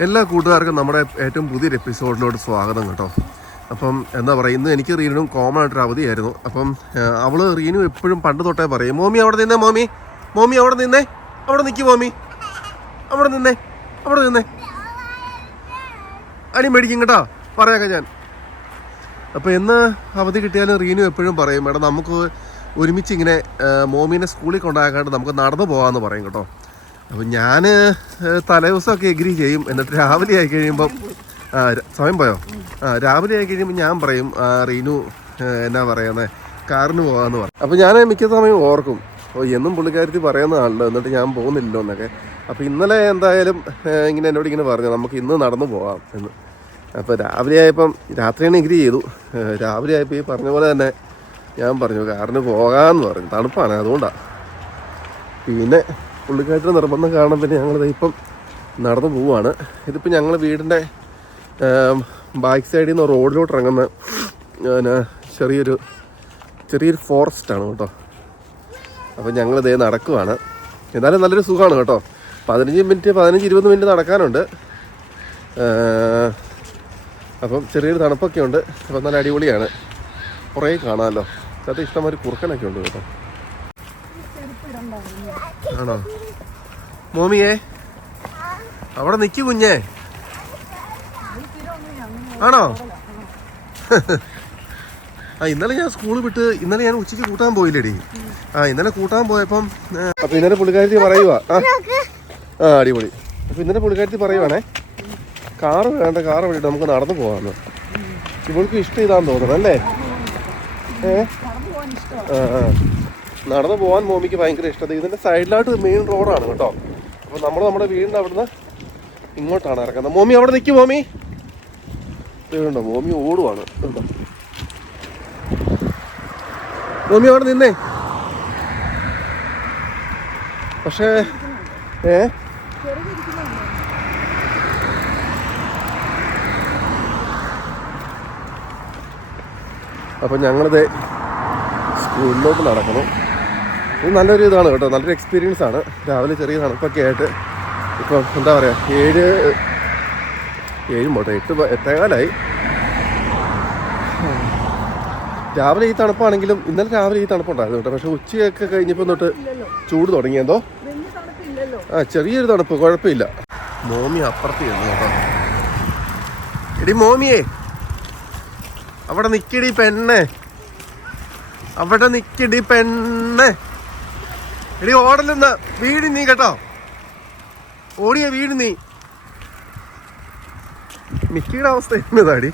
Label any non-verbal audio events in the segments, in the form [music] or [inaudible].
എല്ലാ കൂട്ടുകാർക്കും നമ്മുടെ ഏറ്റവും പുതിയൊരു എപ്പിസോഡിലോട്ട് സ്വാഗതം കേട്ടോ. അപ്പം എന്താ പറയുക ഇന്ന് എനിക്ക് റീനും കോമൺ ആയിട്ടൊരു അവധിയായിരുന്നു. അപ്പം അവൾ റീനു എപ്പോഴും പണ്ട് തൊട്ടേ പറയും മോമി അവിടെ നിന്നേ മോമി. മോമി അവിടെ നിന്നേ. അവിടെ നിൽക്കി മോമി. അവിടെ നിന്നേ. അവിടെ നിന്നേ. അടി മേടിക്കും കേട്ടോ. പറയാക്കാം ഞാൻ. അപ്പോൾ എന്ന് അവധി കിട്ടിയാലും റീനു എപ്പോഴും പറയും മേഡം നമുക്ക് ഒരുമിച്ച് ഇങ്ങനെ മോമീനെ സ്കൂളിൽ കൊണ്ടാക്കാണ്ട് നമുക്ക് നടന്നു പോകാമെന്ന് പറയും കേട്ടോ. അപ്പം ഞാൻ തലേദിവസമൊക്കെ എഗ്രി ചെയ്യും. എന്നിട്ട് രാവിലെ ആയി കഴിയുമ്പം ആ സമയം പോയോ? ആ രാവിലെ ആയി കഴിയുമ്പോൾ ഞാൻ പറയും റീനു എന്നാ പറയുന്നത് കാറിന് പോകാമെന്ന് പറയും. അപ്പോൾ ഞാൻ മിക്ക സമയം ഓർക്കും ഓ എന്നും പുള്ളിക്കാരത്തി പറയുന്നതാണല്ലോ എന്നിട്ട് ഞാൻ പോകുന്നില്ലല്ലോ എന്നൊക്കെ. അപ്പോൾ ഇന്നലെ എന്തായാലും ഇങ്ങനെ എന്നോട് ഇങ്ങനെ പറഞ്ഞു നമുക്ക് ഇന്ന് നടന്നു പോകാം എന്ന്. അപ്പോൾ രാവിലെ ആയപ്പം രാത്രിയാണ് എഗ്രി ചെയ്തു. രാവിലെ ആയപ്പോൾ ഈ പറഞ്ഞ പോലെ തന്നെ ഞാൻ പറഞ്ഞു കാറിന് പോകാമെന്ന് പറഞ്ഞു. തണുപ്പാണ് അതുകൊണ്ടാണ് പിന്നെ പുള്ളിക്കാട്ടിന് നിർബന്ധം കാണാൻ പിന്നെ ഞങ്ങൾ ഇപ്പം നടന്നു പോവുകയാണ് ഇതിപ്പോൾ ഞങ്ങൾ വീടിന്റെ ബാക്ക് സൈഡിൽ നിന്ന് റോഡിലോട്ട് ഇറങ്ങുന്ന പിന്നെ ചെറിയൊരു ചെറിയൊരു ഫോറസ്റ്റാണ് കേട്ടോ. അപ്പോൾ ഞങ്ങൾ ഇതേ നടക്കുവാണ്. എന്നാലും നല്ലൊരു സുഖമാണ് കേട്ടോ. പതിനഞ്ച് മിനിറ്റ് പതിനഞ്ച് ഇരുപത് മിനിറ്റ് നടക്കാനുണ്ട്. അപ്പം ചെറിയൊരു തണുപ്പൊക്കെ ഉണ്ട്. അപ്പം നല്ല അടിപൊളിയാണ്. കുറേ കാണാമല്ലോ. അത് ഇഷ്ടംമാതിരി കുറുക്കനൊക്കെ ഉണ്ട് കേട്ടോ. ആണോ? മോമിയെ അവിടെ നിക്ക് കുഞ്ഞേ. ആണോ? [laughs] ആ ഇന്നലെ ഞാൻ സ്കൂളിൽ വിട്ട് ഇന്നലെ ഞാൻ ഉച്ചയ്ക്ക് കൂട്ടാൻ പോയില്ലേടി. ആ ഇന്നലെ കൂട്ടാൻ പോയപ്പം അപ്പൊ ഇന്നലെ പുള്ളിക്കാരത്തി പറയുവാ. ആ അടിപൊളി. അപ്പൊ ഇന്നലെ പുള്ളിക്കാരത്തി പറയുവാണേ കാറ് വേണ്ട കാറ് വേണ്ടിട്ട് നമുക്ക് നടന്നു പോവാന്ന്. ഇവൾക്ക് ഇഷ്ടം ഇതാന്ന് തോന്നണം അല്ലേ? ഏ? ആ ആ. നടന്നു പോകാൻ മോമിക്ക് ഭയങ്കര ഇഷ്ടം. ഇതിന്റെ സൈഡിലായിട്ട് മെയിൻ റോഡാണ് കേട്ടോ. അപ്പൊ നമ്മൾ നമ്മുടെ വീടിന്റെ അവിടുന്ന് ഇങ്ങോട്ടാണ് ഇറക്കുന്നത്. മോമി അവിടെ നിൽക്കും മോമി. ഇതുണ്ടോ മോമി ഓടുവാണ്. മോമി അവിടെ നിന്നേ. പക്ഷേ ഏ? അപ്പം ഞങ്ങളിത് സ്കൂളിലോട്ട് നടക്കണം ഇത് നല്ലൊരു ഇതാണ് കേട്ടോ. നല്ലൊരു എക്സ്പീരിയൻസ് ആണ്. രാവിലെ ചെറിയ തണുപ്പൊക്കെ ആയിട്ട് ഇപ്പം എന്താ പറയുക ഏഴ് ഏഴും പോട്ടെ എട്ട് എട്ടേകാലായി. രാവിലെ ഈ തണുപ്പാണെങ്കിലും ഇന്നലെ രാവിലെ ഈ തണുപ്പുണ്ടായിരുന്നു കേട്ടോ. പക്ഷെ ഉച്ചയൊക്കെ കഴിഞ്ഞപ്പോൾ തൊട്ട് ചൂട് തുടങ്ങിയെന്തോ ആ ചെറിയൊരു തണുപ്പ് കുഴപ്പമില്ല. മോമി അപ്പുറത്ത് കേട്ടോ. എടി മോമിയേ അവിടെ നിക്കടി പെണ്ണേ. അവിടെ നിക്കടി പെണ്ണേ. എടി ഓടലെന്ന് വീട് നീ കേട്ടോ. ഓടിയ വീട് നീ. മിക്കിയുടെ അവസ്ഥ എന്നതാടി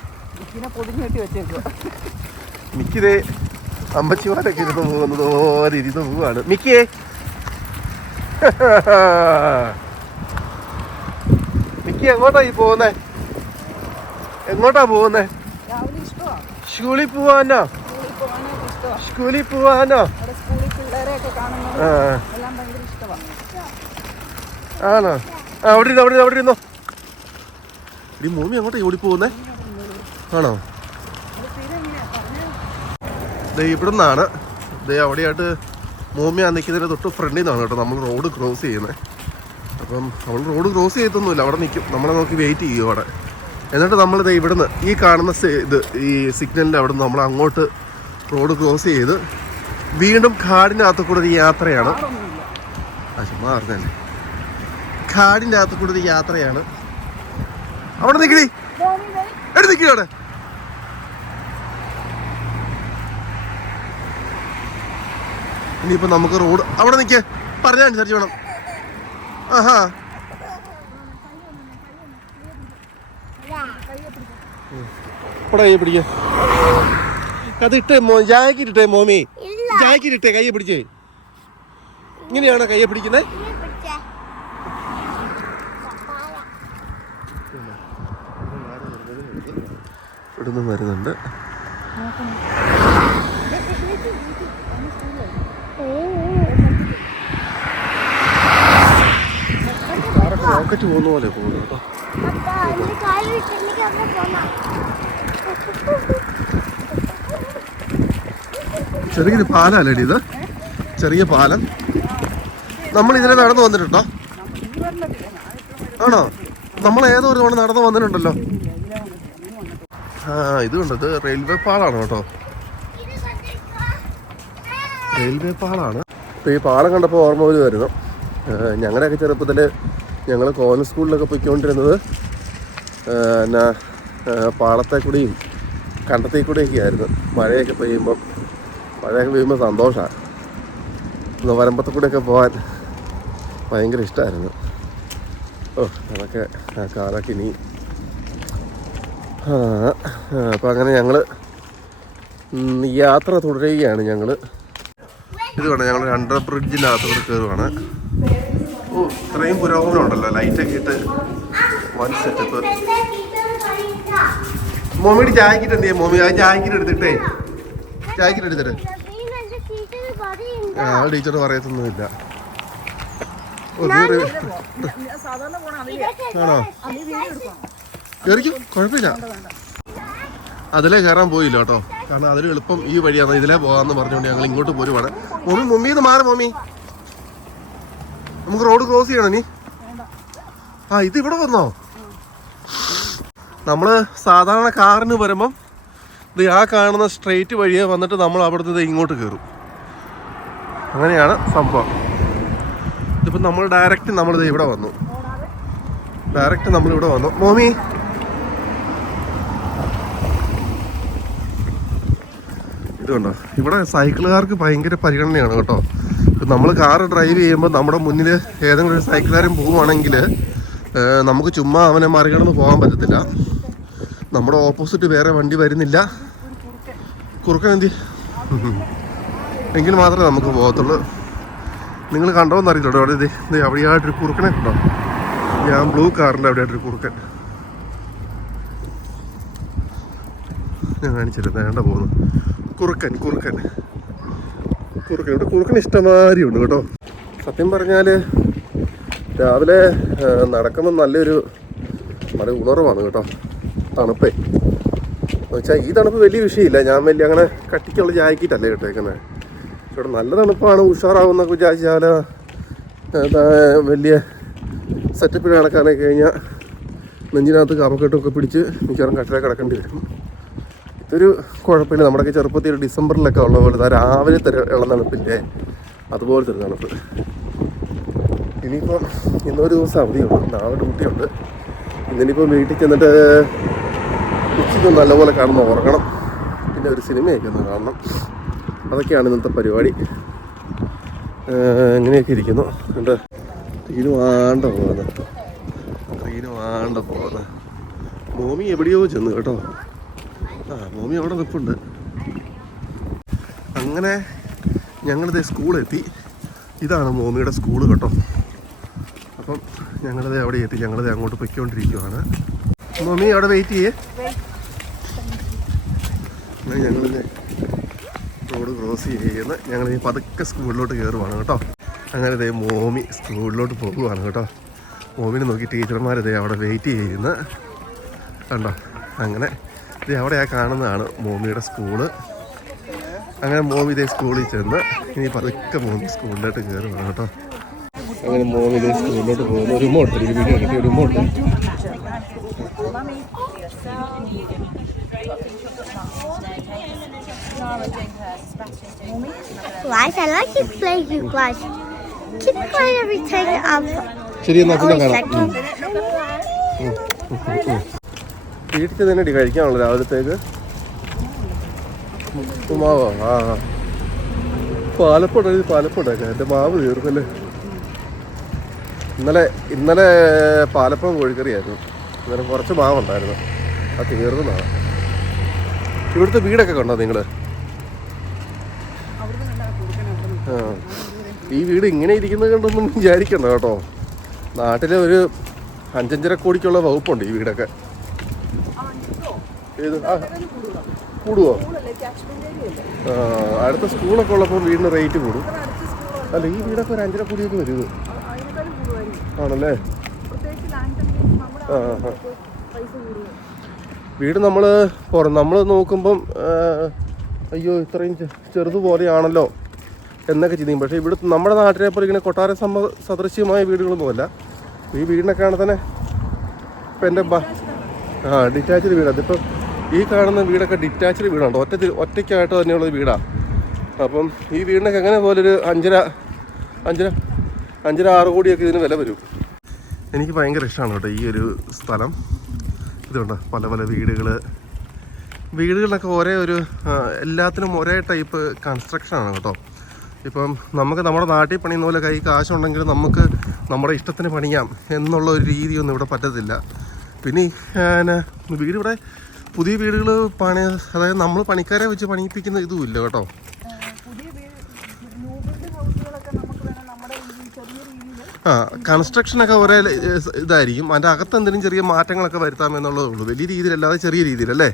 മിക്കിതേ അമ്മച്ചിമാരൊക്കെ ഇരുന്ന് പോകുന്നത് ഓരോ ഇരുന്ന് പോവാണ്. മിക്കിയേ. മിക്കി എങ്ങോട്ടാ ഈ പോകുന്നേ? എങ്ങോട്ടാ പോകുന്നേ? സ്കൂളിൽ പോവാനോ? സ്കൂളിൽ പോവാനോ? ആണോ ആ അവിടെ ഇരുന്നോ അവിടെ ഇരുന്നോ അവിടെ ഇരുന്നോ ഈ മൂമി അങ്ങോട്ട് ഓടി പോകുന്നേ ആണോ? ദേ ഇവിടെ നിന്നാണ് ദേ അവിടെയായിട്ട് മോമിയ നിൽക്കുന്നതിന് തൊട്ട് ഫ്രണ്ടിൽ നിന്നാണ് കേട്ടോ നമ്മൾ റോഡ് ക്രോസ് ചെയ്യുന്നത് അപ്പം നമ്മൾ റോഡ് ക്രോസ് ചെയ്തൊന്നുമില്ല അവിടെ നിൽക്കും നമ്മളെ നോക്കി വെയിറ്റ് ചെയ്യും അവിടെ. എന്നിട്ട് നമ്മൾ ദേ ഇവിടുന്ന് ഈ കാണുന്ന ഇത് ഈ സിഗ്നലിന്റെ അവിടെ നിന്ന് നമ്മൾ അങ്ങോട്ട് റോഡ് ക്രോസ് ചെയ്ത് വീണ്ടും കാടിനകത്ത് കൂടെ ഒരു യാത്രയാണ്. കാടിന്റെ അകത്ത് കൂടെ ഒരു യാത്രയാണ്. അവിടെ നിൽക്കണി എടി നിൽക്കണി അവിടെ. ഇനിയിപ്പോ നമുക്ക് റോഡ് അവിടെ നിൽക്കേ സെർച്ച് വേണം. ആഹാ. ഇവിടെ കൈ പിടിക്കുക അത് ഇട്ടേ മോ ജാക്കിട്ടിട്ടേ മോമി. ജാക്കിട്ടിട്ടേ കയ്യെ പിടിച്ചേ. ഇങ്ങനെയാണോ കയ്യെ പിടിക്കുന്നത് ഇവിടുന്ന് വരുന്നുണ്ട്. റോക്കറ്റ് പോകുന്ന പോലെ പോകുന്നു കേട്ടോ. ചെറിയൊരു പാലല്ലേ ഇത്? ചെറിയ പാലം. നമ്മൾ ഇതിനെ നടന്നു വന്നിട്ടുണ്ടോ? ആണോ? നമ്മൾ ഏതോ ഒരു തവണ നടന്നു വന്നിട്ടുണ്ടല്ലോ. ആ ഇത് ഇത് റെയിൽവേ പാളാണ് കേട്ടോ. റെയിൽവേ പാളാണ്. ഇപ്പോൾ ഈ പാലം കണ്ടപ്പോൾ ഓർമ്മ വരുമായിരുന്നു ഞങ്ങളുടെയൊക്കെ ചെറുപ്പത്തിൽ ഞങ്ങൾ കോലം സ്കൂളിലൊക്കെ പോയിക്കൊണ്ടിരുന്നത്. എന്നാ പാളത്തെ കൂടിയും കണ്ടത്തിൽ ആയിരുന്നു മഴയൊക്കെ പെയ്യുമ്പം. മഴയൊക്കെ വീഴുമ്പോൾ സന്തോഷമാണ് വരമ്പത്ത് കൂടെയൊക്കെ പോകാൻ ഭയങ്കര ഇഷ്ടമായിരുന്നു ഓ അതൊക്കെ ആ കാലൊക്കെ ഇനി. അപ്പം അങ്ങനെ ഞങ്ങൾ യാത്ര തുടരുകയാണ് ഞങ്ങൾ ഇത് വേണം ഞങ്ങൾ അണ്ടർ ബ്രിഡ്ജിനകത്ത് കൂടെ കയറുവാണ് ഓ ഇത്രയും പുരോഗമനം ഉണ്ടല്ലോ ലൈറ്റൊക്കെ ഇട്ട് വൺ സെറ്റപ്പ് മോമിയുടെ ചായക്കിട്ട് എന്ത് ചെയ്യാം? മോമി ആ ചായക്കിട്ട് എടുത്തിട്ടേ. ചായക്കിട്ട് എടുത്തിട്ട് ആ ടീച്ചർ പറയത്തൊന്നുമില്ല. ആണോ? കയറിക്കും കുഴപ്പമില്ല. അതിലേ കയറാൻ പോയില്ല കേട്ടോ. കാരണം അതിൽ എളുപ്പം ഈ വഴിയാണ് ഇതിലേ പോകാന്ന് പറഞ്ഞുകൊണ്ട് ഞങ്ങൾ ഇങ്ങോട്ട് പോരുവാണ്. മമ്മി മമ്മി ഇത് മാറി മമ്മി. നമുക്ക് റോഡ് ക്രോസ് ചെയ്യണം നീ ആ ഇത് ഇവിടെ വന്നോ? നമ്മൾ സാധാരണ കാറിന് വരുമ്പം ഇത് ആ കാണുന്ന സ്ട്രെയിറ്റ് വഴിയെ വന്നിട്ട് നമ്മൾ അവിടുത്തെ ഇങ്ങോട്ട് കയറും അങ്ങനെയാണ് സംഭവം. ഇതിപ്പോൾ നമ്മൾ ഡയറക്റ്റ് നമ്മളിത് ഇവിടെ വന്നു. ഡയറക്റ്റ് നമ്മൾ ഇവിടെ വന്നു. മോമി. ഇതുണ്ടോ ഇവിടെ സൈക്കിളുകാർക്ക് ഭയങ്കര പരിഗണനയാണ് കേട്ടോ. ഇപ്പം നമ്മൾ കാർ ഡ്രൈവ് ചെയ്യുമ്പോൾ നമ്മുടെ മുന്നിൽ ഏതെങ്കിലും ഒരു സൈക്കിളുകാരൻ പോവുകയാണെങ്കിൽ നമുക്ക് ചുമ്മാ അവനെ മറികടന്ന് പോകാൻ പറ്റത്തില്ല. നമ്മുടെ ഓപ്പോസിറ്റ് വേറെ വണ്ടി വരുന്നില്ല. കുറുക്കൻ എന്തി? എങ്കിൽ മാത്രമേ നമുക്ക് പോകത്തുള്ളൂ. നിങ്ങൾ കണ്ടോന്ന് അറിയില്ല അവിടെ ഇത് അവിടെയായിട്ടൊരു കുറുക്കനെ കണ്ടോ? ഞാൻ ബ്ലൂ കാറിന്റെ അവിടെയായിട്ടൊരു കുറുക്കൻ. ഞാൻ കാണിച്ചില്ല വേണ്ട പോകുന്നു കുറുക്കൻ കുറുക്കൻ. കുറുക്കൻ. ഇവിടെ കുറുക്കൻ ഇഷ്ടമാതിരി ഉണ്ട് കേട്ടോ. സത്യം പറഞ്ഞാൽ രാവിലെ നടക്കുമ്പോൾ നല്ലൊരു നല്ല ഉണർവാണ് കേട്ടോ. തണുപ്പേ. എന്ന് വെച്ചാൽ ഈ തണുപ്പ് വലിയ വിഷയമില്ല. ഞാൻ വലിയ അങ്ങനെ കട്ടിക്കുള്ള ജാക്കറ്റല്ലേ കേട്ടേക്കുന്നത് ഇവിടെ നല്ല തണുപ്പാണ്. ഉഷാറാവുന്നൊക്കെ വിചാരിച്ചാൽ വലിയ സെറ്റപ്പിൽ നടക്കാനൊക്കെ കഴിഞ്ഞാൽ നെഞ്ചിനകത്ത് കറക്കെട്ടൊക്കെ പിടിച്ച് മിക്കവാറും കട്ടിലൊക്കെ കിടക്കേണ്ടി വരും. ഇതൊരു കുഴപ്പമില്ല. നമ്മുടെയൊക്കെ ചെറുപ്പത്തിൽ ഡിസംബറിലൊക്കെ ഉള്ള പോലെ രാവിലെ തര ഉള്ള തണുപ്പില്ലേ? അതുപോലത്തെ ഒരു തണുപ്പ്. ഇനിയിപ്പോൾ ഇന്നൊരു ദിവസം അവധിയുണ്ട്. നാളെ ഡ്യൂട്ടിയുണ്ട് ഇന്നിപ്പോൾ വീട്ടിൽ ചെന്നിട്ട് ഉച്ചയ്ക്ക് നല്ലപോലെ കാണുന്ന ഉറങ്ങണം. പിന്നെ ഒരു സിനിമയൊക്കെ ഒന്ന് കാണണം. അതൊക്കെയാണ് ഇന്നത്തെ പരിപാടി. ഇങ്ങനെയൊക്കെ ഇരിക്കുന്നു. ഉണ്ട് തീരുമാണ്ട പോകുന്നത് തീരുമാണ്ട പോകുന്നത് മോമി എവിടെയോ ചെന്ന് കേട്ടോ. ആ മോമി അവിടെ നിൽപ്പുണ്ട്. അങ്ങനെ ഞങ്ങളിത് സ്കൂളെത്തി. ഇതാണ് മോമിയുടെ സ്കൂൾ കേട്ടോ. അപ്പം ഞങ്ങളിത് അവിടെ എത്തി. ഞങ്ങളിത് അങ്ങോട്ട് പൊയ്ക്കൊണ്ടിരിക്കുവാണ്. മോമി അവിടെ വെയിറ്റ് ചെയ്യേ. അങ്ങനെ റോഡ് ക്രോസ് ചെയ്യുന്ന ഞങ്ങൾ ഈ പതുക്കെ സ്കൂളിലോട്ട് കയറുവാണ് കേട്ടോ. അങ്ങനെ ഇതേ മോമി സ്കൂളിലോട്ട് പോകുവാണ് കേട്ടോ. മോമിനെ നോക്കി ടീച്ചർമാർ ഇതേ അവിടെ വെയിറ്റ് ചെയ്യുന്ന. കണ്ടോ? അങ്ങനെ ഇത് അവിടെ ആ കാണുന്നതാണ് മോമിയുടെ സ്കൂൾ. അങ്ങനെ മോമി ഇതേ സ്കൂളിൽ ചെന്ന് ഇനി പതുക്കെ മോമി സ്കൂളിലോട്ട് കയറുവാണ് കേട്ടോ. അങ്ങനെ മോമി ഇതേ സ്കൂളിലോട്ട് പോകുന്നു. റിമോട്ട് ഒരു വീഡിയോ ഒരു remote Guys, I like to play you guys. Keep playing every time I'm. ശരി എന്നാ പിന്നെ a കാണാം. വീട്ടിൽ തന്നെ അടി കഴിക്കാണല്ലോ രാവിലത്തേക്ക്. ഉപ്പുമാവോ? ആ. പാലപ്പട പാലപ്പടൊക്കെ എന്റെ മാവ് തീർന്നല്ലേ. ഇന്നലെ ഇന്നലെ പാലപ്പം കോഴിക്കറിയായിരുന്നു. ഇന്നലെ കുറച്ച് മാവുണ്ടായിരുന്നു. അത് തീർന്നതാണ്. ഇവിടുത്തെ വീടൊക്കെ കണ്ടോ നിങ്ങൾ അവിടുന്ന് കണ്ടാ കൊടുക്കണം അവിടുന്ന് ആ ഈ വീട് ഇങ്ങനെ ഇരിക്കുന്നത് കണ്ടൊന്നും വിചാരിക്കണ്ട കേട്ടോ. നാട്ടിലെ ഒരു അഞ്ചഞ്ചര കോടിക്കുള്ള വകുപ്പുണ്ട് ഈ വീടൊക്കെ. ഏത്? കൂടുവോ? അടുത്ത സ്കൂളൊക്കെ ഉള്ളപ്പോൾ വീടിന് റേറ്റ് കൂടും. അല്ല ഈ വീടൊക്കെ ഒരു അഞ്ചര കോടിയൊക്കെ വരുന്നത് ആണല്ലേ? വീട് നമ്മൾ നമ്മൾ നോക്കുമ്പം അയ്യോ ഇത്രയും ചെറുതുപോലെയാണല്ലോ. എന്നൊക്കെ ചിന്തിക്കും പക്ഷേ ഇവിടെ നമ്മുടെ നാട്ടിലെ പോലെ ഇങ്ങനെ കൊട്ടാര സമ സദൃശ്യമായ വീടുകളൊന്നുമല്ല ഈ വീടിനൊക്കെ ആണെങ്കിൽ തന്നെ ഇപ്പം എന്റെ ബ ആ ഡിറ്റാച്ച്ഡ് വീടാണ് ഇതിപ്പം ഈ കാണുന്ന വീടൊക്കെ ഡിറ്റാച്ച്ഡ് വീടാണ്. ഒറ്റ ഒറ്റയ്ക്കായിട്ട് തന്നെയുള്ള വീടാണ് അപ്പം ഈ വീടിനൊക്കെ എങ്ങനെ പോലൊരു അഞ്ചര അഞ്ചര അഞ്ചര ആറ് കോടിയൊക്കെ ഇതിന് വില വരും. എനിക്ക് ഭയങ്കര ഇഷ്ടമാണ് കേട്ടോ ഈ ഒരു സ്ഥലം. ഇതുണ്ട് പല പല വീടുകൾ വീടുകളിലൊക്കെ ഒരേ ഒരു എല്ലാത്തിനും ഒരേ ടൈപ്പ് കൺസ്ട്രക്ഷനാണ് കേട്ടോ. ഇപ്പം നമുക്ക് നമ്മുടെ നാട്ടിൽ പണിയുന്ന പോലെ കൈ കാശുണ്ടെങ്കിൽ നമുക്ക് നമ്മുടെ ഇഷ്ടത്തിന് പണിയാം എന്നുള്ള ഒരു രീതിയൊന്നും ഇവിടെ പറ്റത്തില്ല. പിന്നെ പിന്നെ വീടിവിടെ വീട് ഇവിടെ പുതിയ വീടുകൾ പണി അതായത് നമ്മൾ പണിക്കാരെ വെച്ച് പണിയിപ്പിക്കുന്ന ഇതുമില്ല കേട്ടോ. ആ കൺസ്ട്രക്ഷനൊക്കെ ഒരേ ഇതായിരിക്കും. അതിന്റെ അകത്ത് എന്തെങ്കിലും ചെറിയ മാറ്റങ്ങളൊക്കെ വരുത്താം എന്നുള്ളതേ ഉള്ളൂ. വലിയ രീതിയിലല്ലാതെ ചെറിയ രീതിയിലല്ലേ?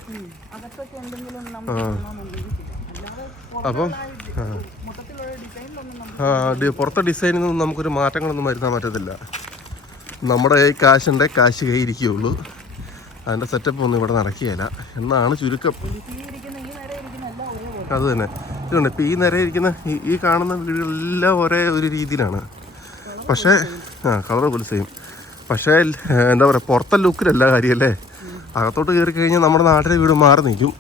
അപ്പം ആ, പുറത്തെ ഡിസൈനിൽ നിന്നും നമുക്കൊരു മാറ്റങ്ങളൊന്നും വരുത്താൻ പറ്റത്തില്ല. നമ്മുടെ ഈ കാശിന്റെ കാശ് കൈ ഇരിക്കുകയുള്ളൂ അതിന്റെ സെറ്റപ്പ് ഒന്നും ഇവിടെ നടക്കുകയില്ല. എന്നാണ് ചുരുക്കം. അത് തന്നെ. ഇതുണ്ട്. ഇപ്പോൾ ഈ നിരയിരിക്കുന്ന ഈ- കാണുന്ന വീടുകളെല്ലാം ഒരേ ഒരു രീതിയിലാണ്. പക്ഷേ ആ കളർ പോലും സെയിം പക്ഷേ എന്താ പറയുക പുറത്തെ ലുക്കിലല്ല കാര്യമല്ലേ അകത്തോട്ട് കയറി കഴിഞ്ഞാൽ നമ്മുടെ നാട്ടിലെ വീട് മാറി നിൽക്കും.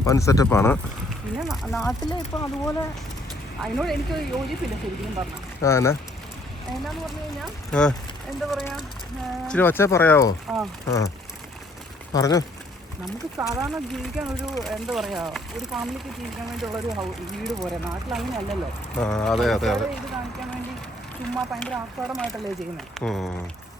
വൻ സെറ്റപ്പാണ് നാട്ടിലെ ഇപ്പം അതുപോലെ അതിനോട് എനിക്ക് യോജിപ്പില്ല ശരിക്കും പറഞ്ഞു. ആ എന്നാ? എന്നാന്ന് പറഞ്ഞു കഴിഞ്ഞാൽ ആ. എന്താ പറയാ ഇച്ചിരി വച്ചാ പറയാവോ? ആ. ആ. പറഞ്ഞു. നമുക്ക് സാധാരണ ജീവിക്കാൻ ഒരു എന്താ പറയാ ഒരു ഫാമിലിക്ക് ജീവിക്കാൻ വേണ്ടിയുള്ള ഒരു വീട് പോരെ. നാട്ടിൽ അങ്ങനെ അല്ലല്ലോ. അതെ അതെ അതെ. ഇത് കാണിക്കാൻ വേണ്ടി ചുമ്മാ ഭയങ്കര ആസ്വാദമായിട്ടല്ലേ ചെയ്യുന്നത്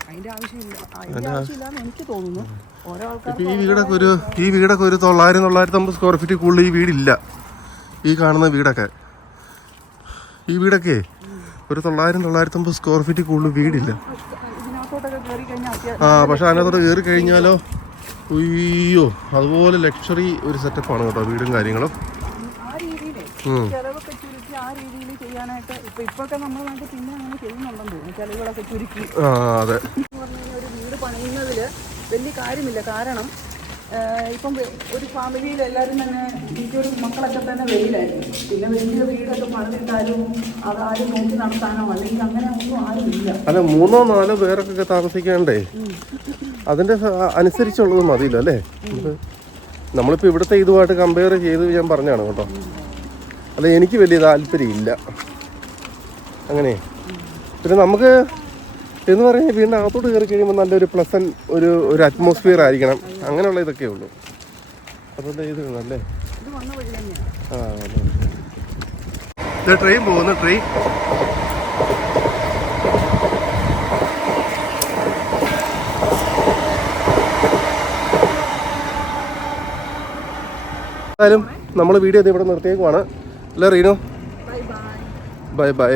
അതിന്റെ ആവശ്യമില്ല അതിന്റെ ആവശ്യമില്ലാന്ന് എനിക്ക് തോന്നുന്നു. ഓരോ ആൾക്കാർ ഈ വീടൊക്കെ ഒരു ഈ വീടൊക്കെ ഒരു തൊള്ളായിരം തൊള്ളായിരത്തി അമ്പത് സ്ക്വയർ ഫീറ്റ് കൂടുതൽ ഈ വീടില്ല. ഈ കാണുന്ന വീടൊക്കെ. ഈ വീടൊക്കെ ഒരു തൊള്ളായിരം തൊള്ളായിരത്തി അമ്പത് സ്ക്വയർ ഫീറ്റ് കൂടുതൽ വീടില്ല. ആ പക്ഷെ അതിനകത്തോട്ട് കയറി കഴിഞ്ഞാലോ? ഉയ്യോ അതുപോലെ ലക്ഷറി ഒരു സെറ്റപ്പാണ് കേട്ടോ വീടും കാര്യങ്ങളും. ആ അതെ. വലിയ കാര്യമില്ല. കാരണം ഇപ്പം ഒരു ഫാമിലിയിൽ എല്ലാവരും തന്നെ എനിക്കൊരു മക്കളൊക്കെ തന്നെ വെയിലായിരുന്നു പിന്നെ വലിയ വീടൊക്കെ പണിതിട്ടാലും ആരും നോക്കി നടത്താനോ അല്ലെങ്കിൽ അങ്ങനെ ഒന്നും ആരും ഇല്ല. അല്ല മൂന്നോ നാലോ പേരൊക്കെ താമസിക്കണ്ടേ. അതിന്റെ അനുസരിച്ചുള്ളത് മതിയില്ല അല്ലേ? നമ്മളിപ്പോൾ ഇവിടുത്തെ ഇതുമായിട്ട് കമ്പയർ ചെയ്ത് ഞാൻ പറഞ്ഞാണ് കേട്ടോ. അല്ല എനിക്ക് വലിയ താല്പര്യം ഇല്ല അങ്ങനെ പിന്നെ നമുക്ക് എന്ന് പറഞ്ഞാൽ വീടിന്റെ അകത്തോട്ട് കയറി കഴിയുമ്പോൾ നല്ലൊരു പ്ലസൻ ഒരു ഒരു അറ്റ്മോസ്ഫിയർ ആയിരിക്കണം. അങ്ങനെയുള്ള ഇതൊക്കെ ഉള്ളൂ. അതുകൊണ്ട് ഇത് അല്ലേ? ആ ഇത് ട്രെയിൻ പോകുന്നു ട്രെയിൻ എന്തായാലും നമ്മൾ വീഡിയോ ഇത് ഇവിടെ നിർത്തിയേക്കുവാണ്. അല്ലേ റീനു? Bye bye.